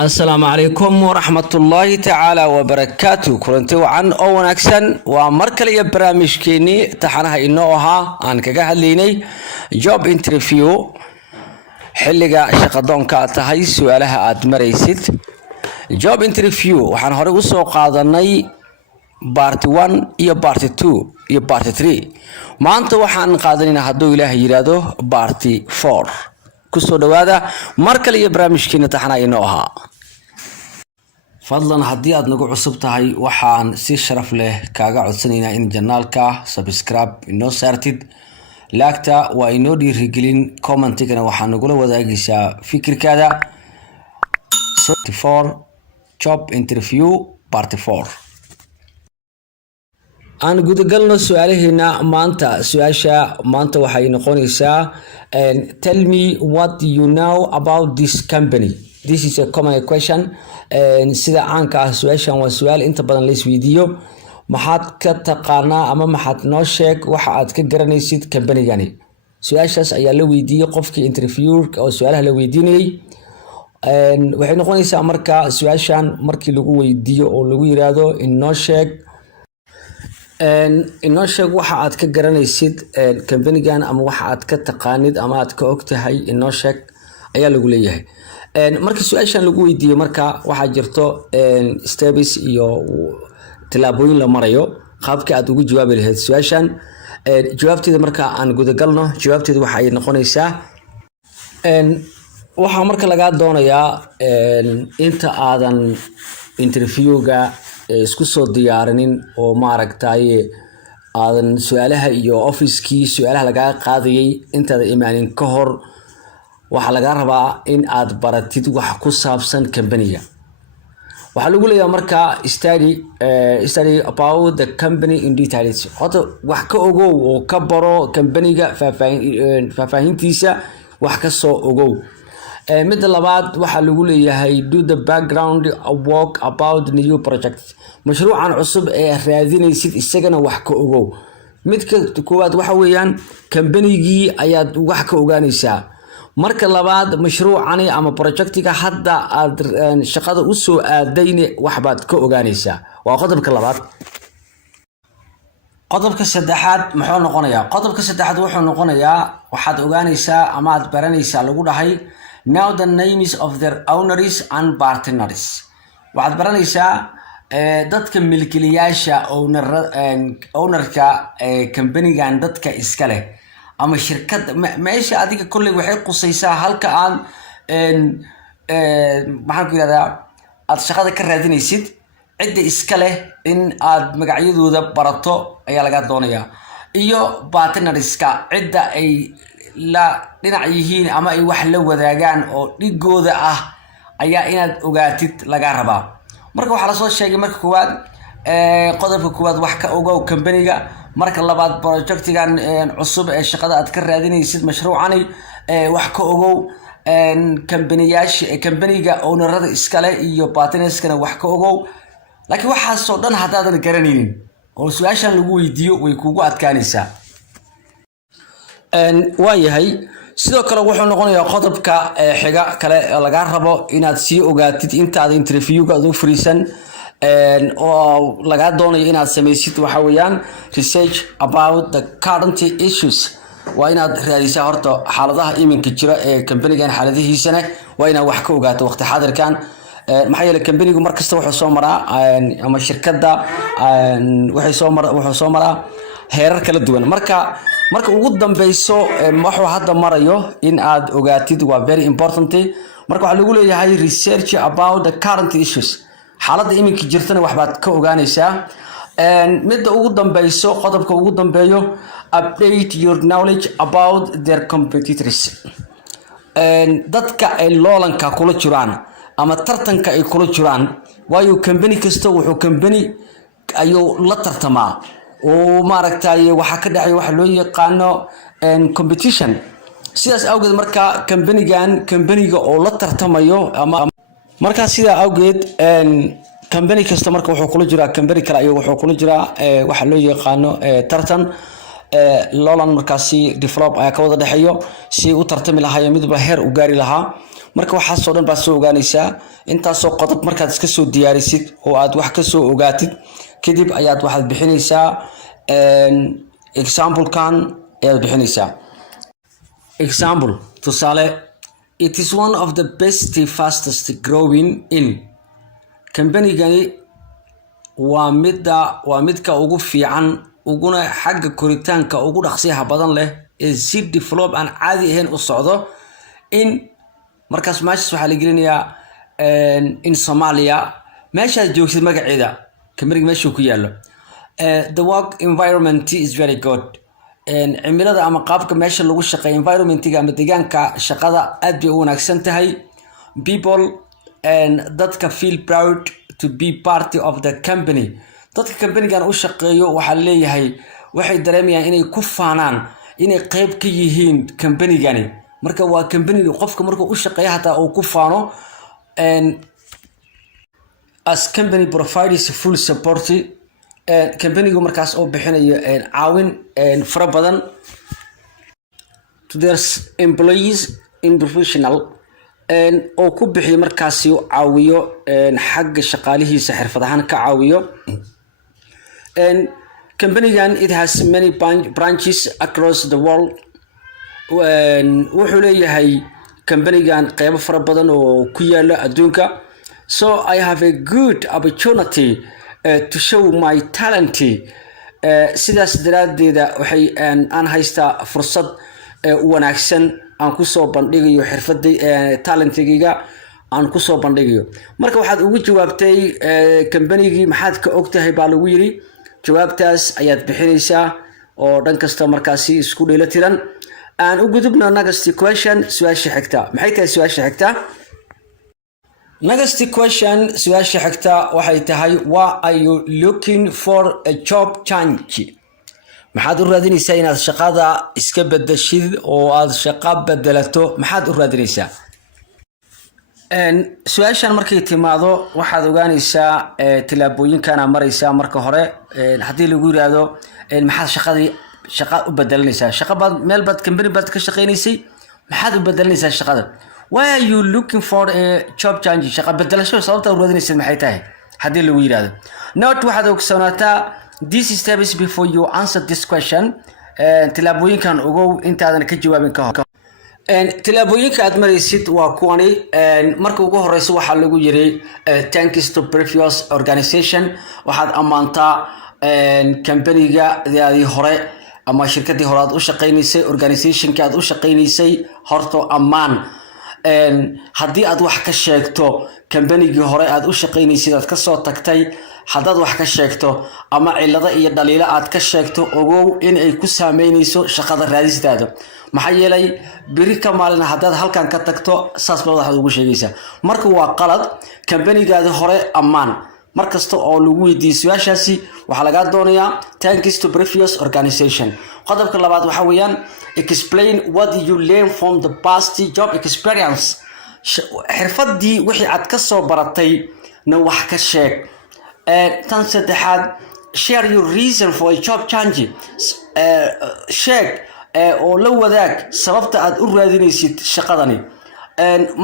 السلام عليكم ورحمة الله تعالى وبركاته. كلنتي وعن أو نكسن ومركل يبرامج كيني تحنها إنوها عن كجهليني job interview حلقة شقدون كاتهاي سؤالها أدمريست job interview وحن هرقو سوق قادناي part 1 iyo part 2 iyo part 3 maanta waxaan qaadanina haduu Ilaahay yiraahdo part 4 kusoo dhawaada markale iyo barnaamijkeena taxana inoo ahaa fadlan haddii aad nagu cusub tahay waxaan si sharaf leh kaaga codsanaynaa in janaalka subscribe inoo saartid laagta waa inoo dhiirigelin commentigana waxaan nagula wadaagaysaa fikirkaada 4 job interview part 4 aan gudagalno su'aalaheena maanta su'aasha maanta waxay noqonaysaa tell me what you know about this company. This is a common question sida caanka ah su'aashan waa su'aal inta badan la isweydiiyo maxaad ka taqaanaa ama maxaad noo sheeg waxa aad ka garanaysid company-gani su'aashaas ayaa la weydiiyay qofkii interviewer oo su'aalaha la weydiinayay waxay noqonaysaa marka su'aashan markii lagu weydiiyo oo lagu yiraahdo inoo sheeg inoo sheeg waxa aad ka garanaysid company-gan ama waxa aad ka taqaanid ama aad ka ogtahay inoo sheeg ayaa lagu leeyahay markii su'aashan lagu weydiiyay marka waxa jirto steps iyo tilaabooyin la marayo qaabka aad ugu jawaabi lahayd su'aashan jawaabteeda marka aan gudagalno jawaabteedu waxa ay noqonaysaa waxa marka laga doonayaa inta aadan interview-ga isku soo diyaarinin oo maaragtay aadan su'aalaha iyo office-kii su'aalaha laga qaadayay intaada imaanin ka hor waxa laga rabaa in aad baratid wax ku saabsan company-ga waxa lagu leeyahay marka study about the company in details hada wax ka ogow oo ka baro company-ga faahfaahintiisa wax ka soo ogow mid labaad waxa lagu leeyahay do the background work about new projects mashruucan cusub ee raadinaysid isagana wax ka ogow midka koowaad waxa weeyaan company-gii ayaad wax ka ogaanaysaa marka labaad mashruucani ama projectiga hadda aad shaqada u soo aadayne wax baad ka ogaanaysaa waa qodobka labaad qodobka saddexaad muxuu noqonayaa qodobka saddexaad wuxuu noqonayaa waxaad ogaanaysaa ama aad baranaysaa lagu dhahay now the names of their owners and partners waxaad baranaysaa dadka milkiilayaasha ownerka company-gan dadka iska leh ama shirkad meesha adiga kulli waxay qusaysaa halka aan maxaan ku yiraahdaa aad shaqada ka raadinaysid cidda iska leh in aad magacyadooda barato ayaa laga doonayaa iyo partnerska cidda ay la dhinac yihiin ama ay wax la wadaagaan oo dhigooda ah ayaa inaad ogaatid laga rabaa marka waxa la soo sheegay marka koowaad qodobka koowaad wax ka ogow company-ga marka labaad projectigan cusub ee shaqada aad ka raadinaysid mashruucani wax ka ogow company-ga ownerada iska leh iyo partnerskana wax ka ogow laakiin waxaas oo dhan hadaadan garanaynin oo su'aashan lagu weydiiyo way kugu adkaanaysaa waayahay sidoo kale wuxuu noqonayaa qodobka xiga kale laga rabo inaad sii ogaatid intaada interview-ga aad u fariisan oo laga doonayo inaad samaysid waxa weeyaan research about the current issues waa inaad raadisaa horta xaaladaha iminka jira ee company-gan xaaladihiisana waa inaad wax ka ogaato waqti xaadirkan maxaa yeelay company-gu markasta wuxuu soo maraa ama shirkadda wuxuu soo maraa heerar kala duwan marka ugu dambeyso wuxuu hadda marayo in aad ogaatid waa very important marka waxa lagu leeyahay research about the current issues xaaladda iminka jirtana wax baad ka ogaanaysaa midda ugu dambeyso qodobka ugu dambeeyo update your knowledge about their competitors dadka ay loolanka kula jiraan ama tartanka ay kula jiraan waayo company kasta wuxuu company ayuu la tartamaa oo maaragtay waxa ka dhacay waxa loo yaqaano competition sidaas awgeed marka company-ga oo la tartamayo ama marka sidaa awgeed company kasta marka wuxuu kula jiraa company kale ayuu wuxuu kula jiraa waxa loo yaqaano tartan loolan markaasi develop ayaa ka wada dhaxeeyo si u tartami lahaayeen midba heer u gaari lahaa marka waxaas oo dhan baa soo ogaanaysaa intaasoo qodob markaad iska soo diyaarisid oo aad wax ka soo ogaatid kadib ayaad waxaad bixinaysaa example kan ayaad bixinaysaa example tusaale it is one of the best fastest growing in kambanigani waa midka ugu fiican uguna xagga koritaanka ugu dhaqsiyaha badan leh ee si develop aan caadi ahayn u socdo in markaas meeshaas waxaa la gelinayaa in Soomaaliya meeshaad joogsid magaceeda kamariga meeshuu ku yaalo the work environment is very good cimilada ama qaabka meesha lagu shaqeeyo environmentiga ama deegaanka shaqada aad bay u wanaagsan tahay people and dadka feel proud to be part of the company dadka company-gan u shaqeeyo waxaa leeyahay waxay dareemayaan inay ku faanaan inay qayb ka yihiin company-gani marka waa company qofka markuu u shaqeeyo hataa uu ku faano as company provides full support company-gu markaas oo bixinayo caawin fara badan to their employees in professional oo ku bixiyo markaasi caawiyo xagga shaqaalihiisa xirfad ahaan ka caawiyo company-gan it has many branches across the world wuxuu leeyahay company-gan qaybo fara badan oo ku yaala adduunka so I have a good opportunity to show my talent sidaas daraadeeda waxay aan haystaa fursad wanaagsan aan ku soo bandhigayo xirfaday talentigayga aan ku soo bandhigayo marka waxaad ugu jawaabtay company-gii maxaad ka ogtahay baa lagu yiri jawaabtaas ayaad bixinaysaa oo dhan kasta markaasi isku dheelatiran aan u gudubno next question su'aasha xigta maxay tahay su'aasha xigta next question su'aasha xigta waxay tahay why are you looking for a job change maxaad u raadinaysaa inaad shaqada iska bedeshid oo aad shaqo bedelato maxaad u raadinaysaa su'aashan markay timaado waxaad ogaanaysaa tilaabooyinkan maraysaa marka hore hadii lagu yiraahdo maxaad shaqo u bedelanaysaa shaqo baad meel baad company baad ka shaqeynaysay maxaad u bedelanaysaa shaqada why are you looking for a job change shaqo bedelasho sababta u raadinaysid maxay tahay hadii lagu yiraahdo note waxaad ogsoonataa this steps before you answer this question tilaabooyinkan ogow intaadan ka jawaabin ka hor tilaabooyinka aad maraysid waa kuwani marka ugu horeysa waxaa lagu yiri thanks to previous organization waxaad amaantaa company-ga dadii hore ama shirkadii hore aad u shaqeynaysay organization-ka aad u shaqeynaysay horto amaan haddii aad wax ka sheegto company-gii hore aad u shaqeynaysay aad ka soo tagtay haddaad wax ka sheegto ama cilado iyo dhaliilo aad ka sheegto ogow in ay ku saameynayso shaqada raadistaada maxaa yeelay biri ka maalin haddaad halkan ka tagto saas bal waxaad ugu sheegaysaa marka waa qalad company-gaada hore ammaan markasta oo lagu weydiiyo su'aashaasi waxa laga doonayaa thanks to previous organization qodobka labaad waxa weeyaan explain what you learn from the past job experience xirfadii wixii aad ka soo baratay na wax ka sheeg tan saddexaad share your reason for a job change sheeg oo la wadaag sababta aad u raadinaysid shaqadani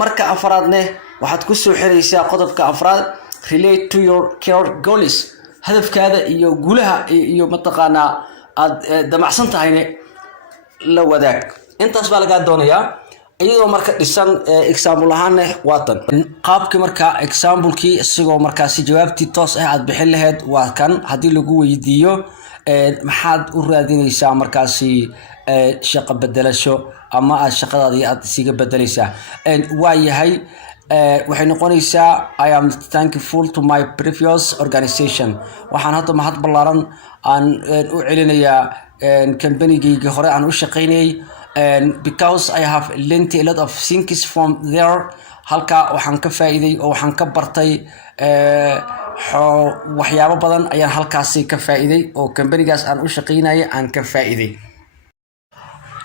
marka afraadne waxaad ku soo xiraysaa qodobka afraad relate to your career goals hadafkaada iyo guulaha iyo mataqaana aad damacsan tahayne la wadaag intaas baa laga doonayaa iyadoo marka dhisan example ahaan waatan qaabka marka example-kii isagoo markaasi jawaabtii toos ah aad bixin lahayd waa kan hadii lagu weydiiyo maxaad u raadinaysaa markaasi shaqo bedelasho ama aad shaqadaadii aad isiga bedelaysaa waa yahay waxay noqonaysaa I am thankful to my previous organization waxaan hadda mahad ballaaran aan u celinayaa company-gayga hore aan u shaqeynayay because I have learned a lot of things from there halka waxaan ka faa'iiday oo waxaan ka bartay waxyaabo badan ayaan halkaasi ka faa'iiday oo company-gaas aan u shaqeynayay aan ka faa'iiday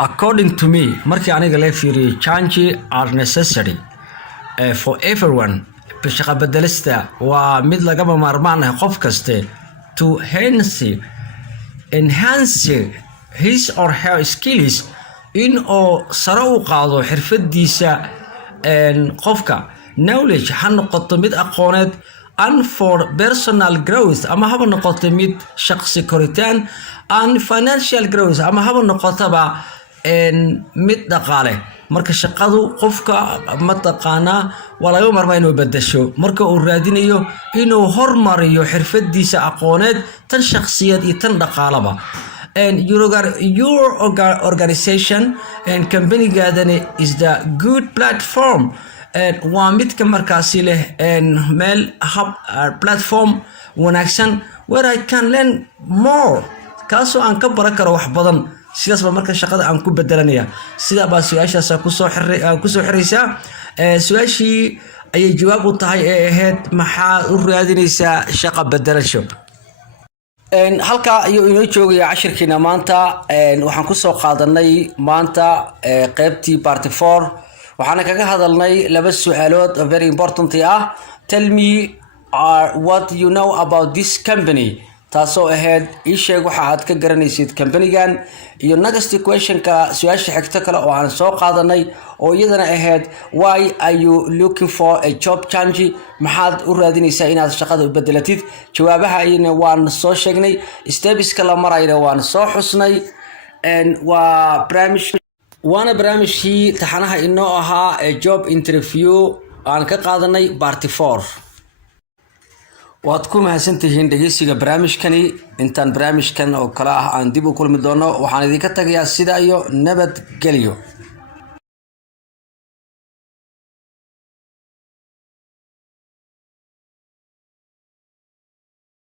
according to me markii aniga la fiiriyay change are necessary for everyone shaqo bedelista waa mid lagama maarmaan ah qof kaste to enhance his or her skills in oo sare u qaado xirfadiisa qofka knowledge ha noqoto mid aqooneed and for personal growth ama haba noqoto mid shaqsi koritaan and financial growth ama haba noqotaba mid dhaqaale marka shaqadu qofka mataqaanaa waa laga marmaa inuu bedesho marka uu raadinayo inuu hormariyo xirfadiisa aqooneed tan shaqsiyeed iyo tan dhaqaalaba and your organization and company gaadani is the good platform waa midka markaasi leh meel hub platform wanaagsan where I can learn more kaasoo aan ka baran karo wax badan sidaas ba marka shaqada aan ku bedelanaya sida ba su'aashaas ku soo xiraysa su'aashii ayay jawaab u tahay ee ahayd maxaa u raadinaysaa shaqo bedelasho halka ayuu inoo joogaya cashirkiina maanta waxaan ku soo qaadanay maanta qaybtii part 4 waxaana kaga hadalnay laba su'aalood oo very important ah tell me what you know about this company taasoo ahayd ii sheeg waxa aad ka garanaysid company-gan iyo next question-ka su'aasha xigta kale oo aan soo qaadanay oo iyadana ahayd why are you looking for a job change maxaad u raadinaysaa inaad shaqada u bedelatid jawaabaha ayna waan soo sheegnay steps-ka la marayna waan soo xusnay waana barnaamijkii taxanaha inoo ahaa ee job interview aan ka qaadanay part 4 waad ku mahadsantihiin dhegeysiga barnaamijkani intaan barnaamijkan oo kale ah aan dib u kulmi doono waxaan idinka tagayaa sida iyo nabadgelyo